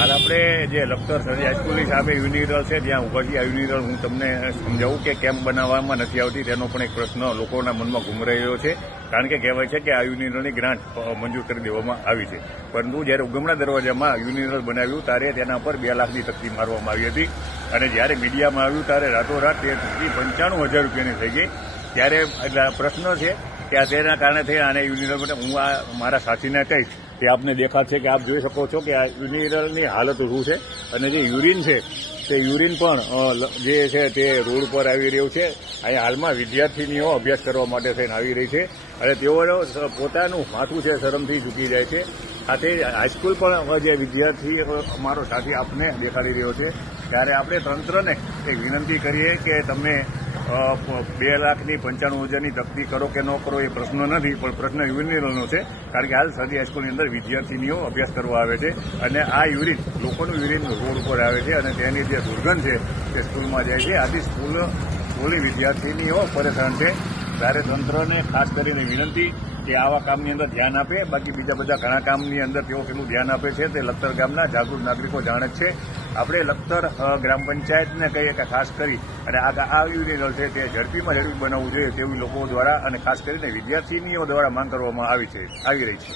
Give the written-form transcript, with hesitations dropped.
હાલ આપણે જે લખતર સરહદી હાઈસ્કૂલની સામે યુનિરલ છે જ્યાં ઉભા છીએ, આ યુનિરલ હું તમને સમજાવું કે કેમ બનાવવામાં નથી આવતી તેનો પણ એક પ્રશ્ન લોકોના મનમાં ઘૂમરાઈ રહ્યો છે. કારણ કે કહેવાય છે કે આ યુનિરલની ગ્રાન્ટ મંજૂર કરી દેવામાં આવી છે, પરંતુ જ્યારે ઉગમણા દરવાજામાં યુનિરલ બનાવ્યું ત્યારે તેના પર 2 લાખની તકતી મારવામાં આવી હતી અને જ્યારે મીડિયામાં આવ્યું ત્યારે રાતોરાત તે તકતી 95,000 રૂપિયાની થઈ ગઈ. ત્યારે પ્રશ્ન છે કે તેના કારણે થઈ આને યુનિરલ માટે હું આ મારા સાથીને કહીશ તે આપને દેખાશે કે આપ જોઈ શકો છો કે આ યુનિરલની હાલત શું છે અને જે યુરિન છે તે યુરિન પણ જે છે તે રોડ પર આવી રહ્યું છે. અહીંયા હાલમાં વિદ્યાર્થીનીઓ અભ્યાસ કરવા માટે થઈને આવી રહી છે અને તેઓ પોતાનું માથું છે શરમથી ઝૂકી જાય છે. સાથે હાઈસ્કૂલ પણ જે વિદ્યાર્થી અમારો સાથી આપને દેખાડી રહ્યો છે ત્યારે આપણે તંત્રને એક વિનંતી કરીએ કે તમે 2,95,000ની તકતી કરો કે ન કરો એ પ્રશ્ન નથી, પણ પ્રશ્ન યુનિરલનો છે. કારણ કે હાલ સરહદી હાઈસ્કૂલની અંદર વિદ્યાર્થીનીઓ અભ્યાસ કરવા આવે છે અને આ યુરિન લોકોનું યુરિન રોડ ઉપર આવે છે અને તેની જે દુર્ગંધ છે તે સ્કૂલમાં જાય છે. આથી સ્કૂલની વિદ્યાર્થીનીઓ પરેશાન છે. ત્યારે તંત્રને ખાસ કરીને વિનંતી કે આવા કામની અંદર ધ્યાન આપે. બાકી બીજા બધા ઘણા કામની અંદર તેઓ કેટલું ધ્યાન આપે છે તે લખતર ગામના જાગૃત નાગરિકો જાણે જ છે. આપણે લખતર ગ્રામ પંચાયતને કહીએ કે ખાસ કરી અને આ યુનિરલ છે તે ઝડપીમાં ઝડપી બનાવવું જોઈએ તેવી લોકો દ્વારા અને ખાસ કરીને વિદ્યાર્થીનીઓ દ્વારા માંગ કરવામાં આવી રહી છે.